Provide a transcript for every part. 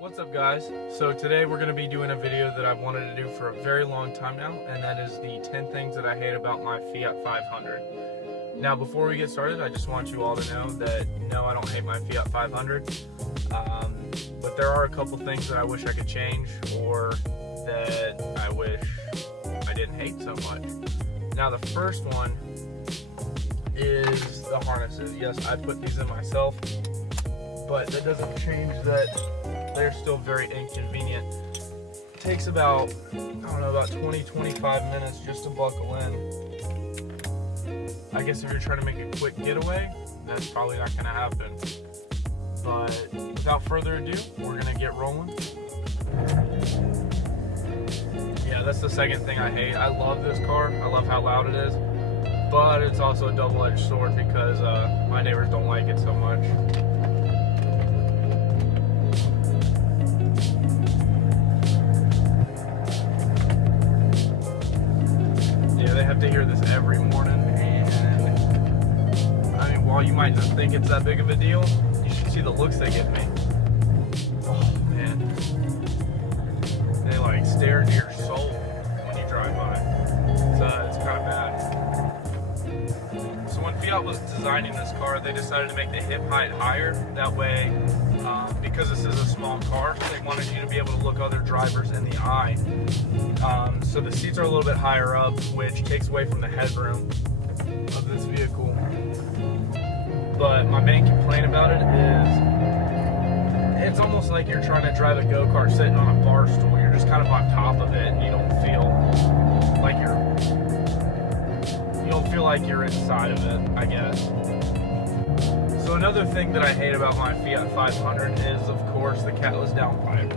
What's up, guys? So today we're going to be doing a video that I've wanted to do for a very long time now, and that is the 10 things that I hate about my Fiat 500. Now, before we get started, I just want you all to know that no, I don't hate my Fiat 500, but there are a couple things that I wish I could change, or that I wish I didn't hate so much. Now, the first one is the harnesses. Yes, I put these in myself, but that doesn't change that they're still very inconvenient. It takes about, I don't know, about 20-25 minutes just to buckle in. I guess if you're trying to make a quick getaway, that's probably not going to happen. But without further ado, we're going to get rolling. Yeah, that's the second thing I hate. I love this car. I love how loud it is. But it's also a double-edged sword because my neighbors don't like it so much. They have to hear this every morning, and I mean, while you might not think it's that big of a deal, you should see the looks they give me. Oh man, they like stare into your soul when you drive by. It's kind of bad. So when Fiat was designing this car, they decided to make the hip height higher. That way, because this is a small car, they wanted you to be able to look other drivers in the eye. So the seats are a little bit higher up, which takes away from the headroom of this vehicle. But my main complaint about it is it's almost like you're trying to drive a go-kart sitting on a bar stool. You're just kind of on top of it, and you don't feel like you're inside of it, I guess. So another thing that I hate about my Fiat 500 is, of course, the catless downpipe.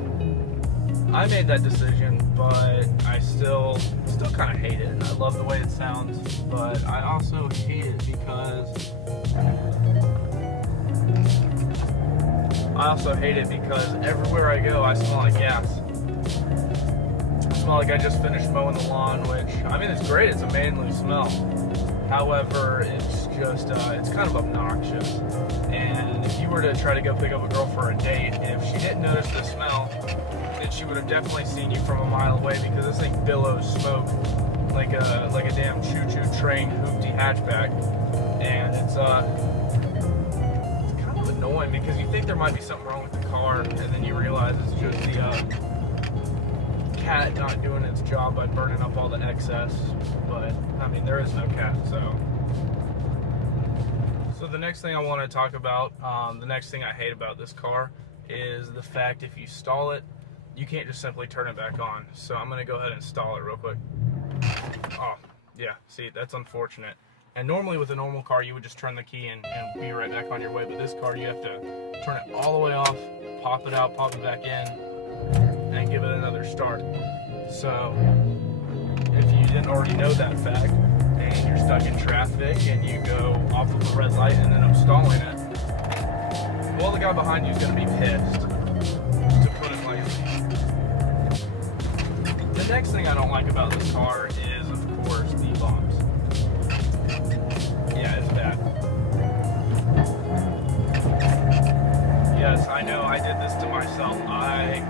I made that decision, but I still kind of hate it. I love the way it sounds, but I also hate it because everywhere I go, I smell like gas. I smell like I just finished mowing the lawn, which, I mean, it's great. It's a manly smell. However, it's just, it's kind of obnoxious. And if you were to try to go pick up a girl for a date, if she didn't notice the smell, then she would have definitely seen you from a mile away, because this thing billows smoke like a damn choo-choo train hoopty hatchback. And it's kind of annoying, because you think there might be something wrong with the car, and then you realize it's just the cat not doing its job by burning up all the excess. But I mean, there is no cat. So the next thing I want to talk about, the next thing I hate about this car is the fact if you stall it, you can't just simply turn it back on. So I'm going to go ahead and stall it real quick. Oh, yeah, see, that's unfortunate. And normally with a normal car, you would just turn the key and be right back on your way. But this car, you have to turn it all the way off, pop it out, pop it back in, and give it another start. So if you didn't already know that fact, and you're stuck in traffic and you go off of a red light and then I'm stalling it, well, the guy behind you is going to be pissed, to put it lightly. The next thing I don't like about this car is, of course, the bumps. Yeah, it's bad. Yes, I know I did this to myself. I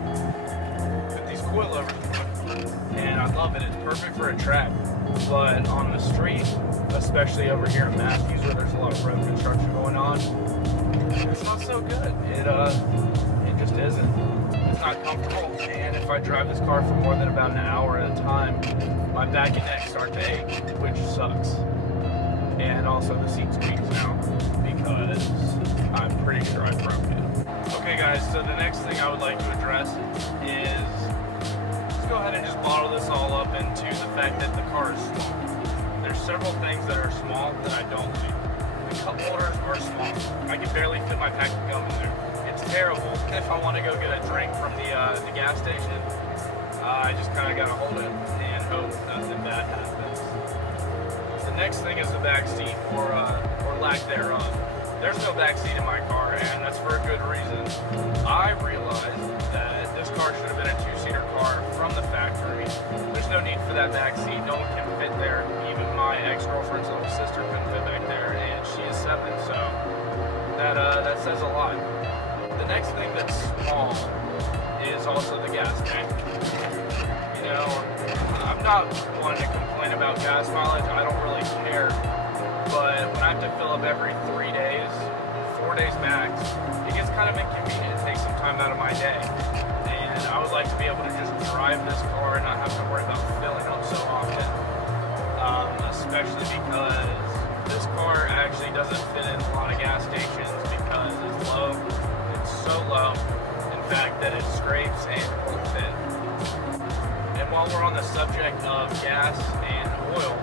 put these coilovers on, and I love it. It's perfect for a track. But on the street, especially over here in Matthews, where there's a lot of road construction going on, it's not so good. It just isn't. It's not comfortable, and if I drive this car for more than about an hour at a time, my back and neck start to ache, which sucks. And also the seat squeaks now, because I'm pretty sure I broke it. Okay guys, so the next thing I would like to address is, let's go ahead and just bottle this all up into the fact that the car is small. There's several things that are small that I don't like. The cup holders are small. I can barely fit my pack of gum in there. It's terrible. If I want to go get a drink from the gas station, I just kind of got to hold it and hope nothing bad happens. The next thing is the back seat, or lack thereof. There's no back seat in my car, and that's for a good reason. I realized that this car should have been a two-seater car from the factory. There's no need for that back seat. No one can fit there. Even my ex-girlfriend's little sister couldn't fit back there, and she is 7, so that says a lot. The next thing that's small is also the gas tank. You know, I'm not one to complain about gas mileage. I don't really care. But when I have to fill up every 3 days, 4 days max, it gets kind of inconvenient. It takes some time out of my day. And I would like to be able to just drive this car and not have to worry about filling up so often. Especially because this car actually doesn't fit in a lot of gas stations because it's low. It's so low, in fact, that it scrapes and won't fit. And while we're on the subject of gas and oil,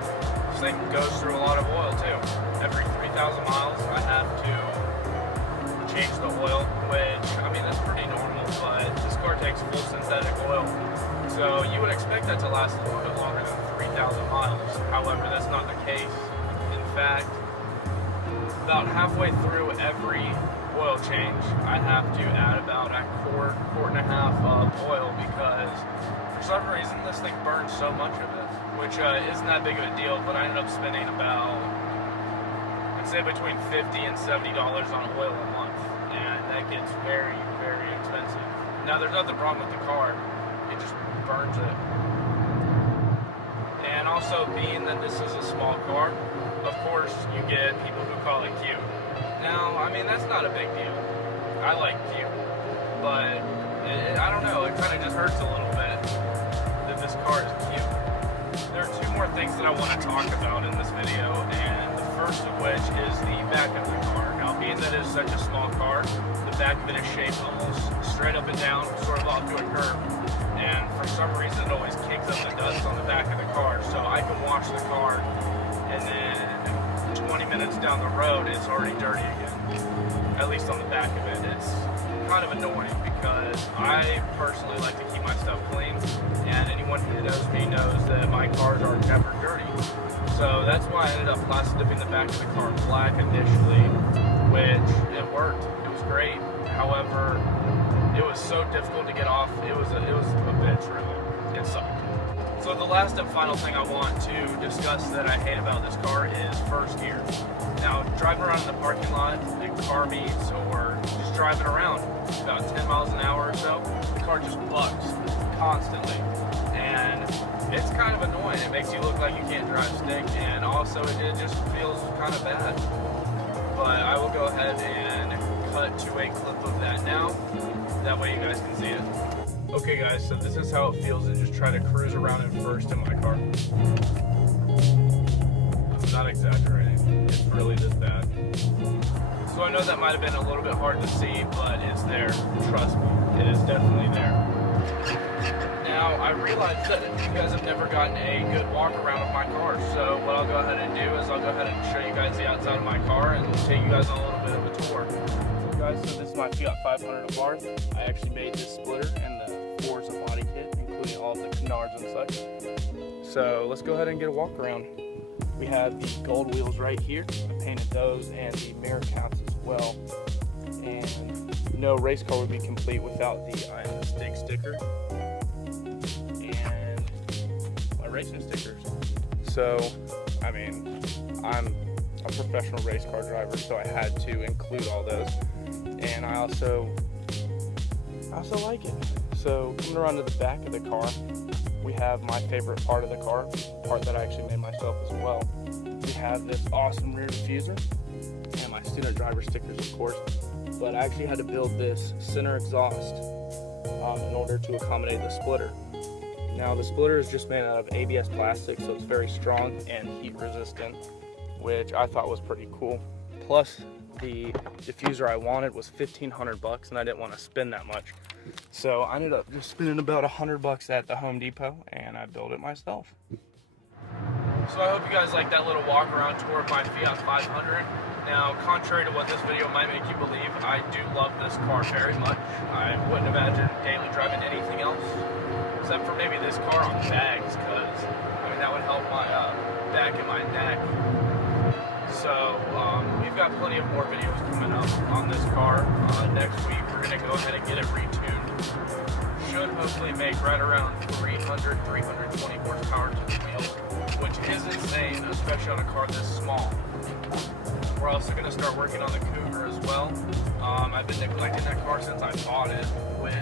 this thing goes through a lot of oil too. Every 3,000 miles I have to change the oil, which, I mean, that's pretty normal, but this car takes full synthetic oil. So you would expect that to last a little bit longer than 3,000 miles. However, that's not the case. In fact, about halfway through every oil change, I have to add about a quart and a half of oil because for some reason this thing burns so much of it, which isn't that big of a deal, but I ended up spending about, I'd say between $50 and $70 on oil a month, and that gets very, very expensive. Now, there's nothing wrong with the car, it just burns it. And also, being that this is a small car, of course you get people who call it cute. Now, I mean, that's not a big deal. I like cute, but I don't know, it kind of just hurts a little bit that this car is cute. There are two more things that I want to talk about in this video, and the first of which is the back of the car. Now, being that it is such a small car, the back of it is shaped almost straight up and down, sort of off to a curve. And for some reason it always kicks up the dust on the back of the car, so I can wash the car and then 20 minutes down the road it's already dirty again, at least on the back of it. It's kind of annoying because I personally like to keep my stuff clean, and anyone who knows me knows that my cars are never dirty. So that's why I ended up plastic dipping the back of the car black initially, which it worked, it was great. However, it was so difficult to get off. It was a bitch, really. It sucked. So the last and final thing I want to discuss that I hate about this car is first gear. Now, driving around in the parking lot, big car meets, or just driving around about 10 miles an hour or so, the car just bucks constantly. And it's kind of annoying. It makes you look like you can't drive stick, and also it just feels kind of bad. But I will go ahead and cut to a clip of that now. That way you guys can see it. Okay guys, so this is how it feels to just try to cruise around in first in my car. I'm not exaggerating, it's really this bad. So I know that might have been a little bit hard to see, but it's there, trust me, it is definitely there. Now, I realized that you guys have never gotten a good walk around of my car, so what I'll go ahead and do is I'll go ahead and show you guys the outside of my car and take you guys on a little bit of a tour. Guys, so this is my Fiat 500 Abarth. I actually made this splitter and the Forza body kit, including all of the canards and such. So let's go ahead and get a walk around. We have the gold wheels right here. I painted those, and the mirror caps as well. And no race car would be complete without the I Am the Stig sticker and my racing stickers. So, I mean, I'm a professional race car driver, so I had to include all those. And I also like it. So coming around to the back of the car, we have my favorite part of the car, part that I actually made myself as well. We have this awesome rear diffuser and my student driver stickers, of course. But I actually had to build this center exhaust in order to accommodate the splitter. Now the splitter is just made out of ABS plastic, so it's very strong and heat resistant, which I thought was pretty cool. Plus, the diffuser I wanted was $1,500 and I didn't want to spend that much. So I ended up just spending about $100 at the Home Depot and I built it myself. So I hope you guys like that little walk around tour of my Fiat 500. Now, contrary to what this video might make you believe, I do love this car very much. I wouldn't imagine daily driving anything else, except for maybe this car on bags, because I mean that would help my back and my neck. So we've got plenty of more videos coming up on this car. Next week we're going to go ahead and get it retuned. Should hopefully make right around 300, 320 horsepower to the wheel, which is insane, especially on a car this small. We're also going to start working on the Cougar as well. I've been neglecting that car since I bought it, which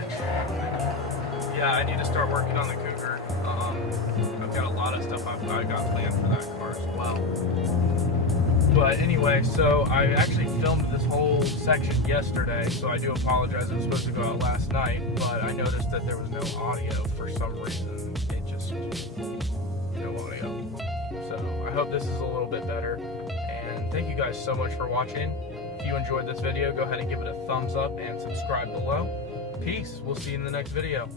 Yeah, I need to start working on the Cougar. I've got a lot of stuff I've got planned for that car as well. But anyway, so I actually filmed this whole section yesterday, so I do apologize. It was supposed to go out last night, but I noticed that there was no audio for some reason. It just, no audio. So I hope this is a little bit better. And thank you guys so much for watching. If you enjoyed this video, go ahead and give it a thumbs up and subscribe below. Peace. We'll see you in the next video.